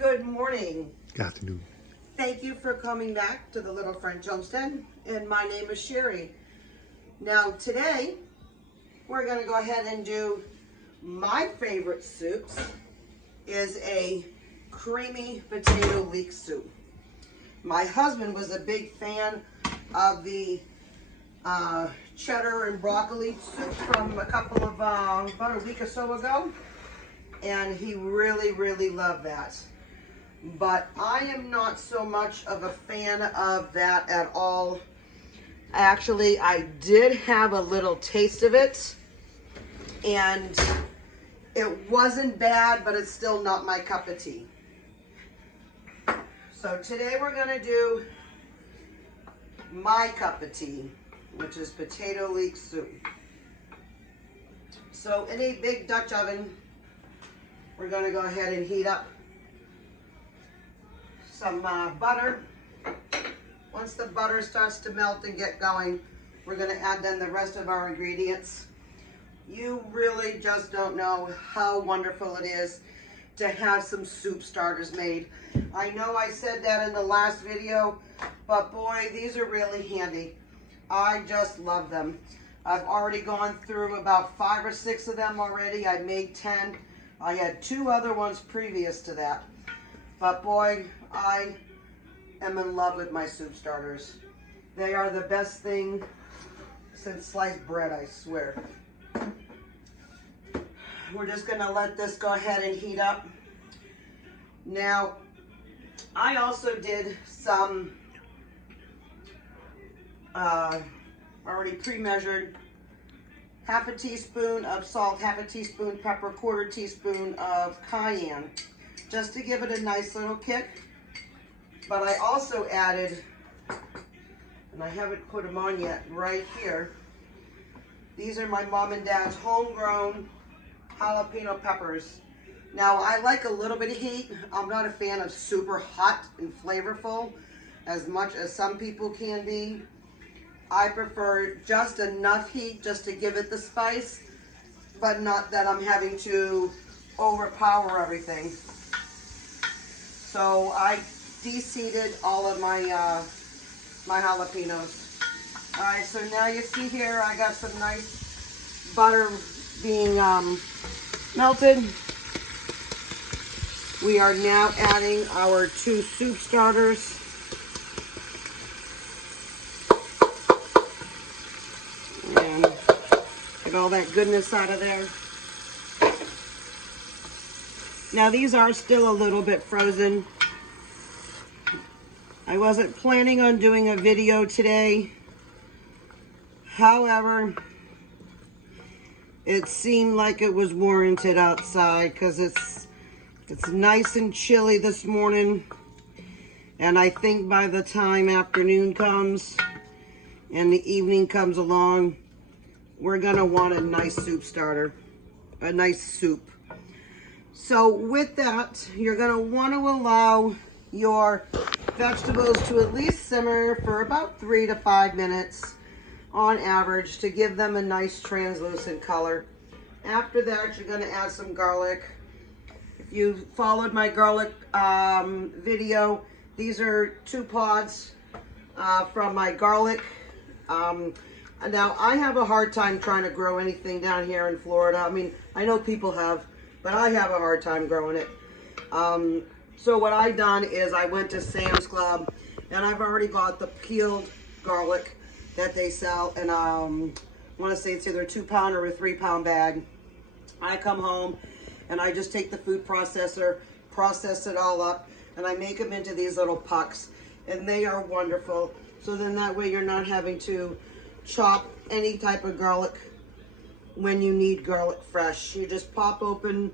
Good morning. Good afternoon. Thank you for coming back to the Little French Homestead, and my name is Sherry. Now today, we're gonna go ahead and do my favorite soups, is a creamy potato leek soup. My husband was a big fan of the cheddar and broccoli soup from a couple of, about a week or so ago, and he really loved that. But I am not so much of a fan of that at all. Actually, I did have a little taste of it, and it wasn't bad, but it's still not my cup of tea. So today we're gonna do my cup of tea, which is potato leek soup. So in a big Dutch oven, we're gonna go ahead and heat up some butter. Once the butter starts to melt and get going, we're gonna add then the rest of our ingredients. You really just don't know how wonderful it is to have some soup starters made. I know I said that in the last video, but boy, these are really handy. I just love them. I've already gone through about 5 or 6 of them already. I made 10. I had 2 other ones previous to that. But boy, I am in love with my soup starters. They are the best thing since sliced bread, I swear. We're just gonna let this go ahead and heat up. Now, I also did some already pre-measured, half a teaspoon of salt, half a teaspoon pepper, 1/4 teaspoon of cayenne, just to give it a nice little kick. But I also added, and I haven't put them on yet, right here. These are my mom and dad's homegrown jalapeno peppers. Now I like a little bit of heat. I'm not a fan of super hot and flavorful as much as some people can be. I prefer just enough heat just to give it the spice, but not that I'm having to overpower everything. So I de-seeded all of my my jalapenos. All right, so now you see here I got some nice butter being melted. We are now adding our 2 soup starters. And get all that goodness out of there. Now these are still a little bit frozen. I wasn't planning on doing a video today. However, it seemed like it was warranted outside because it's nice and chilly this morning, and I think by the time afternoon comes and the evening comes along, we're gonna want a nice soup starter, a nice soup. So with that, you're gonna want to allow your vegetables to at least simmer for about 3 to 5 minutes on average to give them a nice translucent color. After that, you're gonna add some garlic. If you followed my garlic video, these are 2 pods from my garlic. Now, I have a hard time trying to grow anything down here in Florida. I mean, I know people have, but I have a hard time growing it. So what I done is I went to Sam's Club, and I've already got the peeled garlic that they sell, and I want to say it's either a 2-pound or a 3-pound bag. I come home and I just take the food processor, process it all up, and I make them into these little pucks, and they are wonderful. So then that way you're not having to chop any type of garlic when you need garlic fresh. You just pop open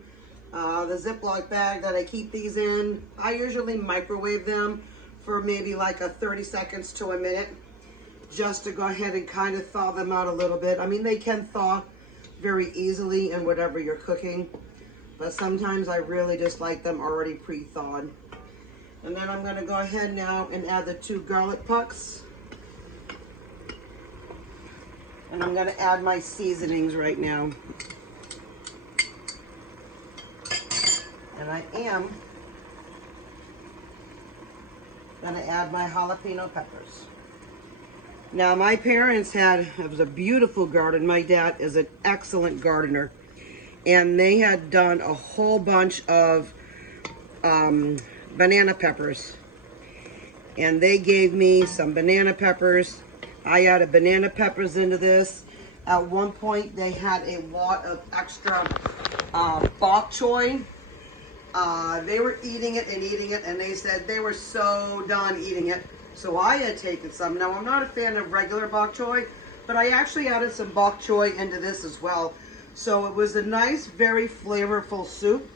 the Ziploc bag that I keep these in. I usually microwave them for maybe like a 30 seconds to a minute, just to go ahead and kind of thaw them out a little bit. I mean, they can thaw very easily in whatever you're cooking, but sometimes I really just like them already pre-thawed. And then I'm gonna go ahead now and add the 2 garlic pucks. And I'm gonna add my seasonings right now. And I am Gonna add my jalapeno peppers. Now my parents it was a beautiful garden. My dad is an excellent gardener. And they had done a whole bunch of banana peppers. And they gave me some banana peppers. I added banana peppers into this. At one point, they had a lot of extra bok choy. They were eating it, and they said they were so done eating it. So I had taken some. Now, I'm not a fan of regular bok choy, but I actually added some bok choy into this as well. So it was a nice, very flavorful soup,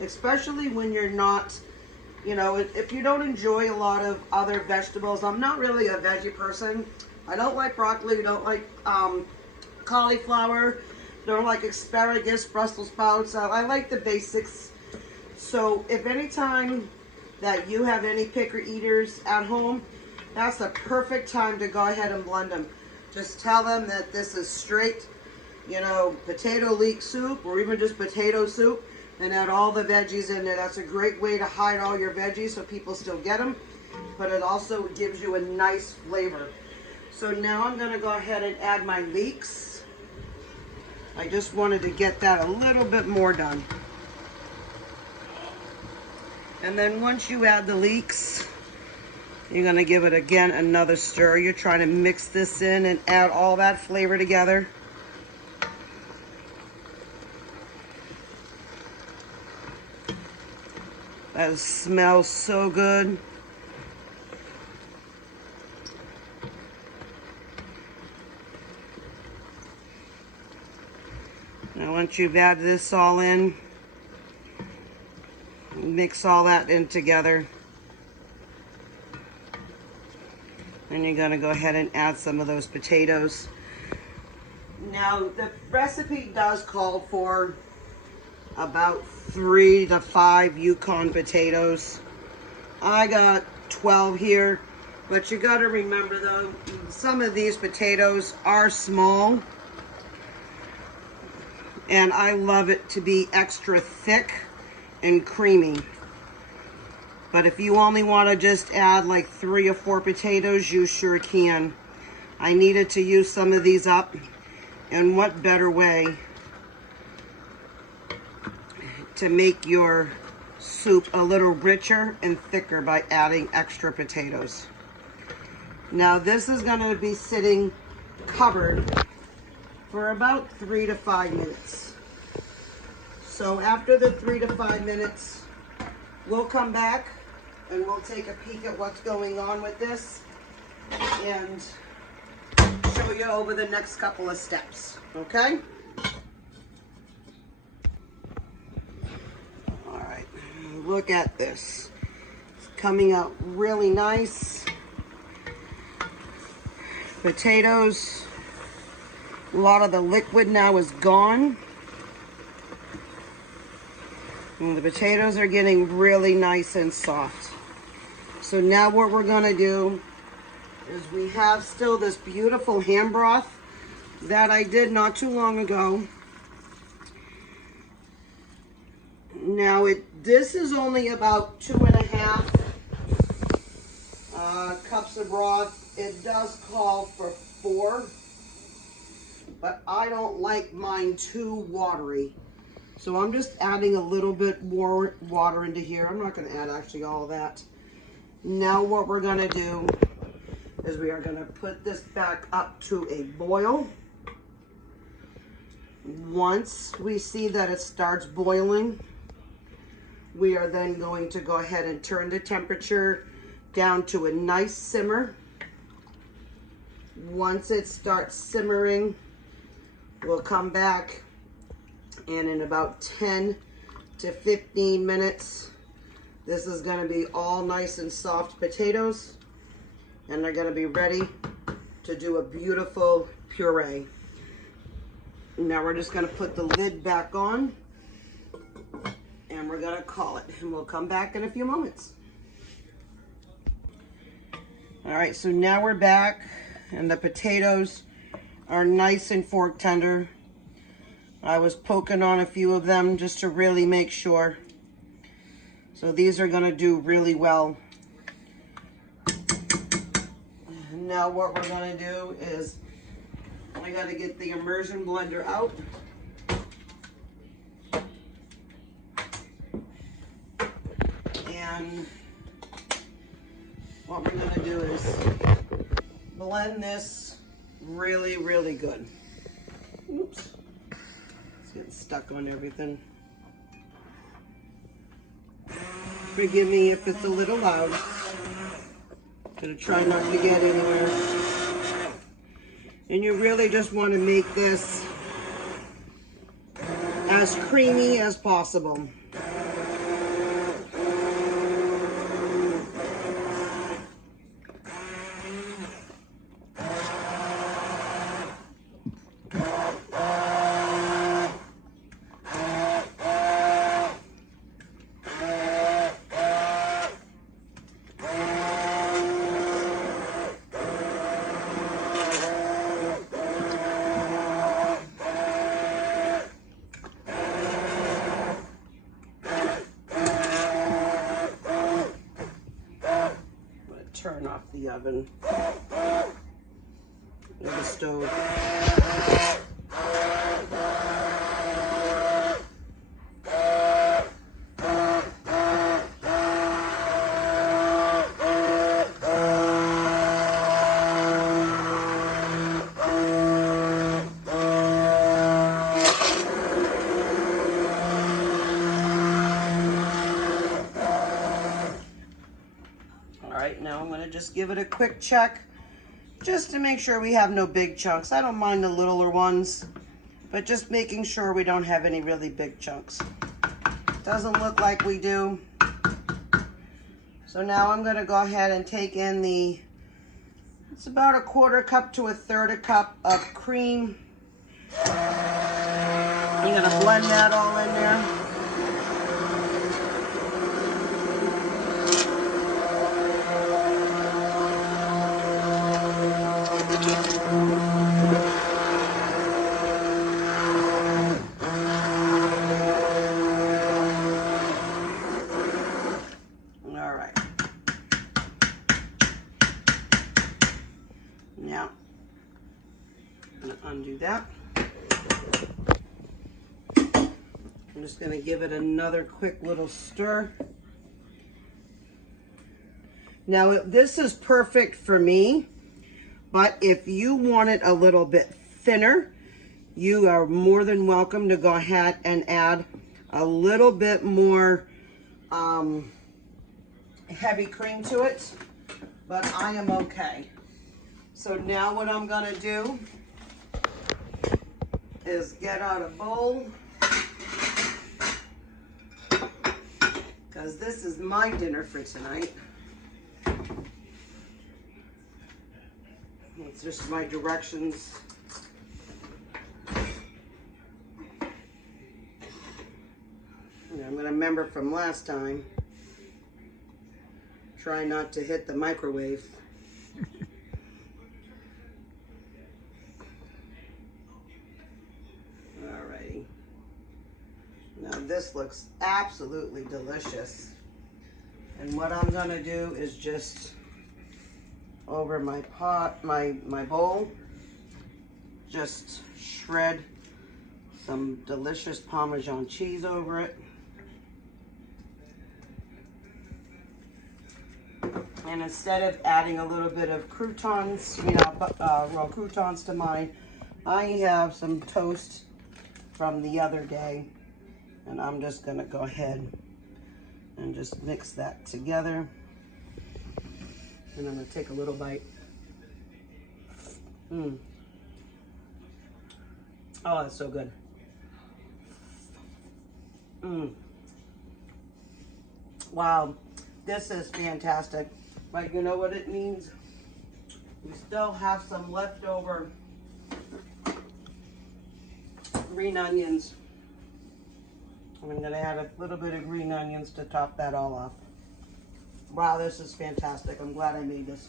especially when you're not, you know, if you don't enjoy a lot of other vegetables. I'm not really a veggie person. I don't like broccoli, don't like cauliflower, don't like asparagus, Brussels sprouts. I like the basics. So if any time that you have any picker eaters at home, that's the perfect time to go ahead and blend them. Just tell them that this is straight, you know, potato leek soup, or even just potato soup, and add all the veggies in there. That's a great way to hide all your veggies so people still get them, but it also gives you a nice flavor. So now I'm going to go ahead and add my leeks. I just wanted to get that a little bit more done. And then once you add the leeks, you're going to give it again another stir. You're trying to mix this in and add all that flavor together. That smells so good. Now once you've added this all in, mix all that in together. And you're going to go ahead and add some of those potatoes. Now the recipe does call for about 3 to 5 Yukon potatoes. I got 12 here, but you got to remember though, some of these potatoes are small, and I love it to be extra thick and creamy. But if you only want to just add like 3 or 4 potatoes, you sure can. I needed to use some of these up, and what better way to make your soup a little richer and thicker by adding extra potatoes. Now this is going to be sitting covered for about 3 to 5 minutes. So after the 3 to 5 minutes, we'll come back and we'll take a peek at what's going on with this and show you over the next couple of steps, okay? All right, look at this. It's coming out really nice. Potatoes, a lot of the liquid now is gone. And the potatoes are getting really nice and soft. So now what we're gonna do is we have still this beautiful ham broth that I did not too long ago. Now this is only about 2.5 cups of broth. It does call for 4, but I don't like mine too watery. So I'm just adding a little bit more water into here. I'm not gonna add actually all of that. Now what we're gonna do is we are gonna put this back up to a boil. Once we see that it starts boiling, we are then going to go ahead and turn the temperature down to a nice simmer. Once it starts simmering, we'll come back, and in about 10 to 15 minutes, this is going to be all nice and soft potatoes, and they're going to be ready to do a beautiful puree. Now we're just going to put the lid back on, and we're going to call it, and we'll come back in a few moments. All right, so now we're back, and the potatoes are nice and fork tender. I was poking on a few of them just to really make sure. So these are going to do really well. Now what we're gonna do is, I gotta get the immersion blender out. And what we're gonna do is blend this really, really good. Oops, it's getting stuck on everything. Forgive me if it's a little loud. Gonna try not to get anywhere. And you really just want to make this as creamy as possible. Turn off the oven or the stove. Now I'm going to just give it a quick check just to make sure we have no big chunks. I don't mind the littler ones, but just making sure we don't have any really big chunks. Doesn't look like we do. So now I'm going to go ahead and take in it's about a 1/4 cup to a 1/3 cup of cream. I'm going to blend that all in there. All right. Now, I'm going to undo that. I'm just going to give it another quick little stir. Now, this is perfect for me, but if you want it a little bit thinner, you are more than welcome to go ahead and add a little bit more heavy cream to it, but I am okay. So now what I'm gonna do is get out a bowl, because this is my dinner for tonight. It's just my directions. And I'm going to remember from last time, try not to hit the microwave. Alrighty. Now this looks absolutely delicious. And what I'm going to do is just over my pot, my bowl, just shred some delicious Parmesan cheese over it. And instead of adding a little bit of croutons, raw croutons to mine, I have some toast from the other day, and I'm just gonna go ahead and just mix that together. And I'm gonna take a little bite. Oh, that's so good. Wow, this is fantastic. But you know what it means? We still have some leftover green onions. I'm gonna add a little bit of green onions to top that all off. Wow, this is fantastic. I'm glad I made this.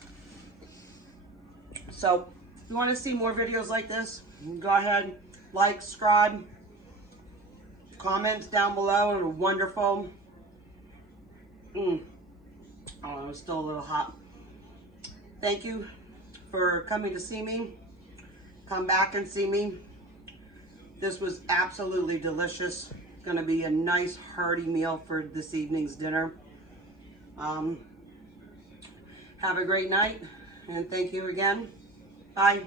So, if you want to see more videos like this, go ahead, like, subscribe, comments down below. It was wonderful. Oh, it was still a little hot. Thank you for coming to see me. Come back and see me. This was absolutely delicious. Gonna be a nice hearty meal for this evening's dinner. Have a great night, and thank you again. Bye.